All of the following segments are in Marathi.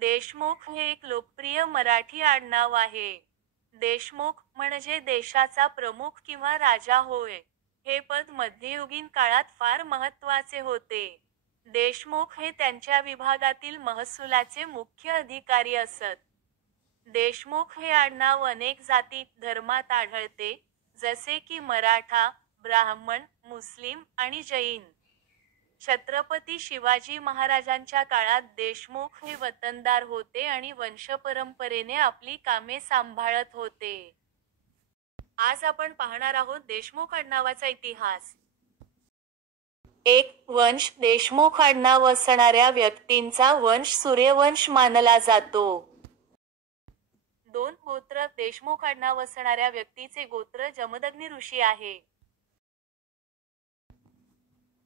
देशमुख हे एक लोकप्रिय मराठी आडनाव आहे. देशमुख म्हणजे देशाचा प्रमुख किंवा राजा होय. हे पद मध्ययुगीन काळात फार महत्त्वाचे होते. देशमुख हे त्यांच्या विभागातील महसुलाचे मुख्य अधिकारी असत. देशमुख हे आडनाव अनेक जाती, धर्मात आढळते, जसे की मराठा, ब्राह्मण, मुस्लिम आणि जैन. छत्रपती शिवाजी महाराजांच्या काळात देशमुख हे वतनदार होते आणि वंशपरंपरेने आपली कामे सांभाळत होते. आज आपण पाहणार आहोत देशमुख आडनावाचा इतिहास. 1. वंश. देशमुख आडनाव असणाऱ्या व्यक्तींचा वंश सूर्यवंश मानला जातो. 2. गोत्र. देशमुख आडनाव असणाऱ्या व्यक्तीचे गोत्र जमदग्नी ऋषी आहे.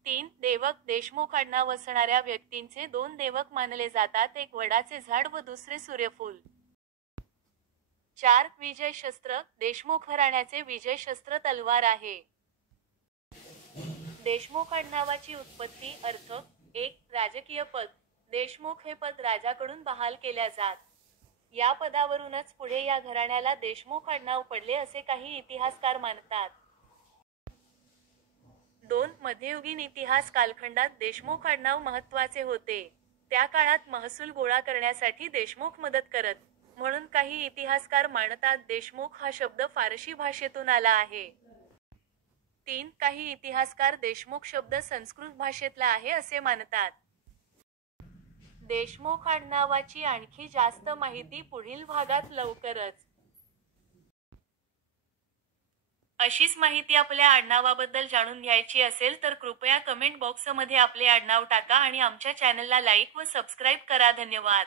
3. देवक. देशमुख आडनाव असणाऱ्या व्यक्तींचे दोन देवक मानले जातात, एक वडाचे झाड व दुसरे सूर्यफूल. 4. विजय शस्त्र. देशमुख घराण्याचे विजय शस्त्र तलवार आहे. देशमुख आडनावाची उत्पत्ती. अर्थ. 1. राजकीय पद. देशमुख हे पद राजाकडून बहाल केल्या जात. या पदावरूनच पुढे या घराण्याला देशमुख आडनाव पडले असे काही इतिहासकार मानतात. 2. मध्ययुगीन इतिहास कालखंडात देशमुख आडनाव महत्त्वाचे होते. त्या काळात महसूल गोळा करण्यासाठी देशमुख मदत करत, म्हणून काही इतिहासकार मानतात देशमुख हा शब्द फारशी भाषेतून आला आहे. 3. काही इतिहासकार देशमुख शब्द संस्कृत भाषेतला आहे असे मानतात. देशमुख आडनावाची आणखी जास्त माहिती पुढील भागात लवकरच. अशीच माहिती आपल्या आडनावाबद्दल जाणून घ्यायची असेल तर कृपया कमेंट बॉक्समध्ये आपले आडनाव टाका आणि आमच्या चॅनलला लाईक व सबस्क्राईब करा. धन्यवाद.